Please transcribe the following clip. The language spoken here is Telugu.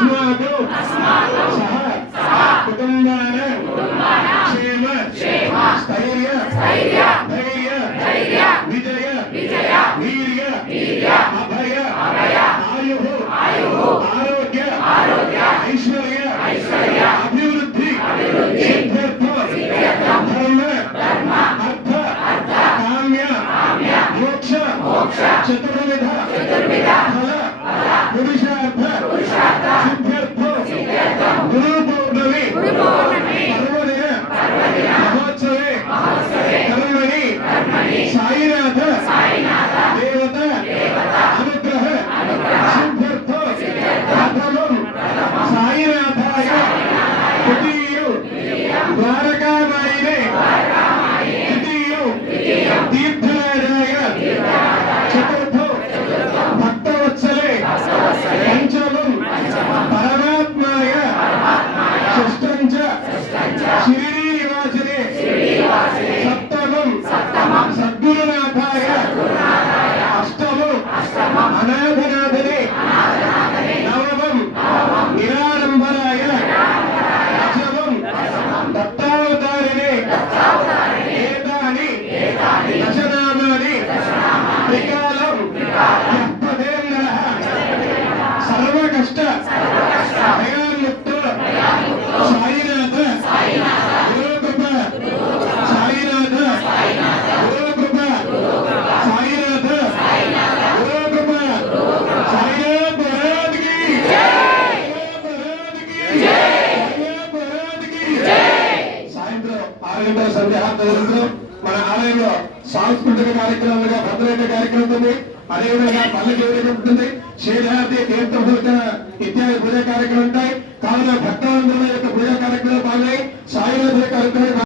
अस्माकं सह कुटुम्बानां क्षेम स्थैर्य धैर्य विजय वीर्य अभय आयुः आरोग्य ऐश्वर्य अभिवृद्धि सिद्ध्यर्थं धर्म अर्थ काम्य मोक्ष चतुर्विध फल पुरुषार्थ सिद्ध्यर्थं गुरु पौर्णमी पर्वदिन महोत्सवे कर्मणि साईनाथ देवता अनुग्रह सिद्ध्यर्थं प्रथमं साईनाथाय द्वितीयो द्वारकामायिने तृतीयो तीर्थराजाय चतुर्थो भक्तवत्सले पंचमं परमात्माय षष्ठं च शिरिडीनिवासिने सप्तमं सद्गुरुनाथाय अष्टमं अनाथनाथने नवमं निराडम्बराय दशमं दत्तावतारिणे एतानि दशनामानि त्रिकालं यः सर्वकष्ट भयान्मुक्तो साईनाथ गुरुकृपा साईनाथ गुरुकृपा साईनाथ गुरुकृपा साईनाथ महाराज की సాయంత్రం 6 గంటల సంధ్యాహారతులు మన ఆలయంలో సాంస్కృతిక కార్యక్రమాలుగా భద్రత కార్యక్రమం ఉంది. అదేవిధంగా పల్లకి ఉంటుంది, శ్రీహారతి తీర్థభూత ఇత్యాది పూజా కార్యక్రమాలు ఉంటాయి. కావున భక్తాలందరూ యొక్క పూజా కార్యక్రమాలు బాగున్నాయి. సాయినాథ కార్యక్రమం